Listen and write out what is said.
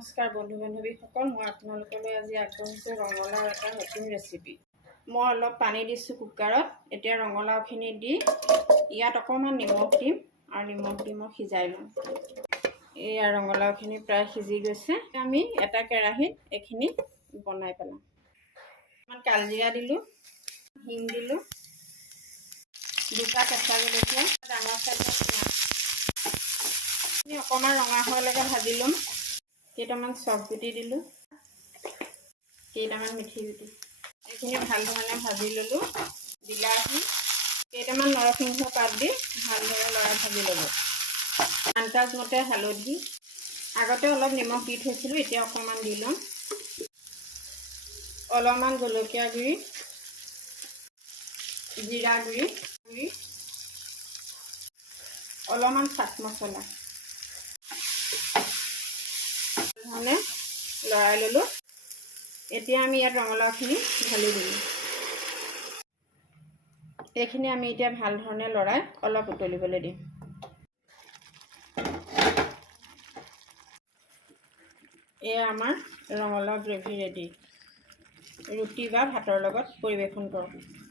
নমস্কাৰ বন্ধু বান্ধৱীসকল, মই আপোনালোকলৈ আজি আগবঢ়াইছোঁ ৰঙালাও এটা নতুন ৰেচিপি। মই অলপ পানী দিছোঁ কুকাৰত। এতিয়া ৰঙালাওখিনি দি ইয়াত অকণমান নিমখ দিম আৰু নিমখ দি মই সিজাই ল'ম। এয়া ৰঙালাওখিনি প্ৰায় সিজি গৈছে। আমি এটা কেৰাহীত এইখিনি বনাই পেলাম। অকণমান কালজিৰা দিলোঁ, হিং দিলোঁ, দুটা কেঁচা জলকীয়া, ডাঙৰ চাইজৰ পিঁয়াজ। অকণমান ৰঙা হোৱালৈকে ভাজি ল'ম। কেইটামান চফ গুটি দিলোঁ, কেইটামান মিঠি গুটি। এইখিনি ভালধৰণে ভাজি ল'লোঁ। বিলাহী, কেইটামান নৰসিংহ পাত দি ভালদৰে লৰাই ভাজি ল'লোঁ। আন্দাজমতে হালধি, আগতে অলপ নিমখ দি থৈছিলোঁ, এতিয়া অকণমান দি ল'ম। অলপমান জলকীয়া গুড়ি, জিৰা গুড়ি, অলপমান চাট মছলা ধৰণে লৰাই ল'লোঁ। এতিয়া আমি ইয়াত ৰঙালাওখিনি ঢালি দিলোঁ। এইখিনি আমি এতিয়া ভাল ধৰণে লৰাই অলপ উতলিবলৈ দিম। এয়া আমাৰ ৰঙালাও গ্ৰেভি ৰেডি। ৰুটি বা ভাতৰ লগত পৰিৱেশন কৰক।